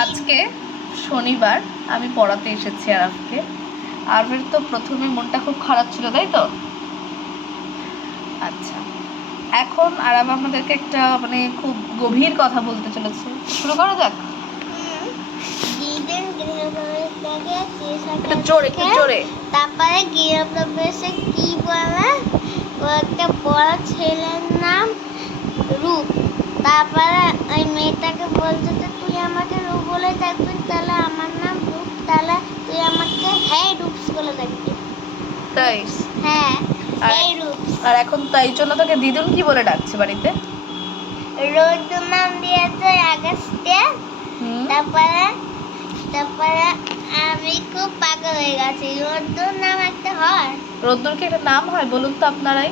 আজকে শনিবার, আমি পড়াতে এসেছি আরবকে। আরবের তো প্রথমে মনটা খুব খারাপ ছিল, তাই তো? আচ্ছা, এখন আরব আমাদেরকে একটা খুব গভীর কথা বলতে চলেছে। শুরু করা যাক। জোরে। তারপরে গৃহপ্রবেশে কি বলে, ও একটা বড় ছেলের নাম রূপ। তারপরে ওই মেয়েটাকে বলছে যে তুই আমাকে রূপ বলে ডাকবি, তাহলে আমার নাম রূপ, তাহলে তুই আমাকে হ্যাঁ রূপস বলে ডাকবি। তাই? হ্যাঁ, হ্যাঁ রূপস। আর এখন তাই জন্য তোকে দিদুন কি বলে ডাকছে বাড়িতে? রোদ্দুর নাম দিয়েছে আগস্টে। তারপরে আমি খুব পাগল হয়ে গেছি। রোদ্দুর নাম একটা হয়? রোদ্দুর কি একটা নাম হয় বলুন তো আপনারাই?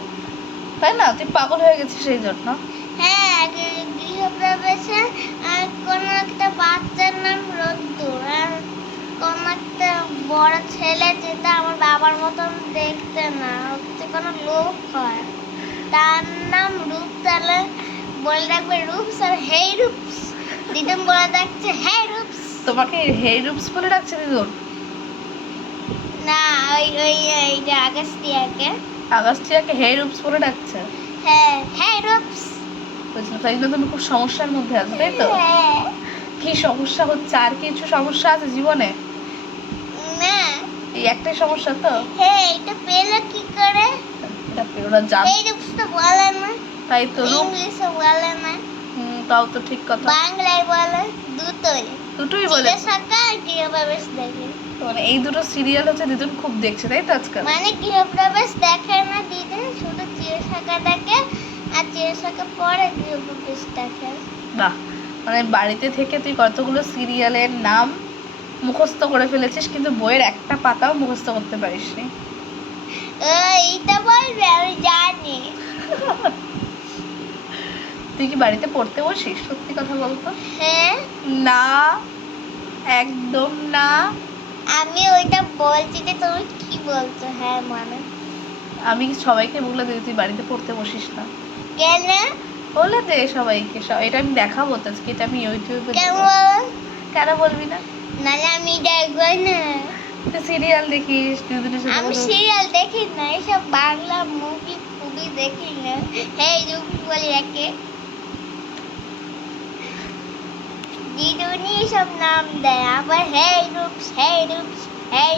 তাই না? তুই পাগল হয়ে গেছিস সেই জন্য? হ্যাঁ, গৃহপ্রবেশে কোন একটা বাচ্চার নাম রোদ্দুর, আর কোন একটা বড় ছেলে যেটা আমার বাবার মতন দেখতে না, হচ্ছে কোনো লোক হয়, তার নাম রূপ, তাহলে বলে রাখবে রূপস। আর হেই রূপস, দিদুন বলে ডাকছে হেই রূপস। তোমাকে হেই রূপস বলে ডাকছে দিদুন? না, ওই যে আগস্টিয়াকে হেই রূপস বলে ডাকছে? হ্যাঁ, হেই রূপস। বুঝলো, তাই জন্য তুমি খুব সমস্যার মধ্যে আছো, তাই তো? হ্যাঁ। কি সমস্যা হচ্ছে? আর কিছু সমস্যা আছে জীবনে? না, এই একটাই সমস্যা তো? হ্যাঁ, এটা পেলো কি করে? এটা পেরোনা জান। এই রূপস তো বলে না, তাই তো, রূপ ইংলিশে বলে না, তাও তো ঠিক কথা। বাংলায় বলে। দুটোই বলে। চিরসখা আর গৃহপ্রবেশ দেখে। এই দুটো সিরিয়াল হচ্ছে দিদুন খুব দেখছে, তাই তো আজকাল? গৃহপ্রবেশ দেখে না দিদুন, শুধু চিরসখা দেখে, আর চিরসখা পরে গৃহপ্রবেশ দেখে। বাহ, বাড়িতে থেকে তুই কতগুলো সিরিয়ালের নাম মুখস্থ করে ফেলেছিস, কিন্তু বইয়ের একটা পাতাও মুখস্থ করতে পারিসনি। এইটা বলবে, আমি জানি। তুই কি বাড়িতে পড়তে বসিস? সত্যি কথা বলতো। হ্যাঁ। না, একদম না। আমি ওইটা বলছি যে তুমি কি বলছো হ্যাঁ মানে? আমি সবাইকে বলে দিই তুই বাড়িতে পড়তে বসিস না। কেন? বলে দে সবাইকে, এটা আমি দেখাবো তো আজকে, এটা আমি ইউটিউবে কেন? কেন বলবি না? নাহলে আমি দেখবো না। তুই সিরিয়াল দেখিস, আমি সিরিয়াল দেখি না, এসব বাংলা মুভি খুবই দেখি না। হেই রূপস বলে একে দিদুনি সব নাম দেয়, আবার হেই রূপস, হেই রূপস, হেই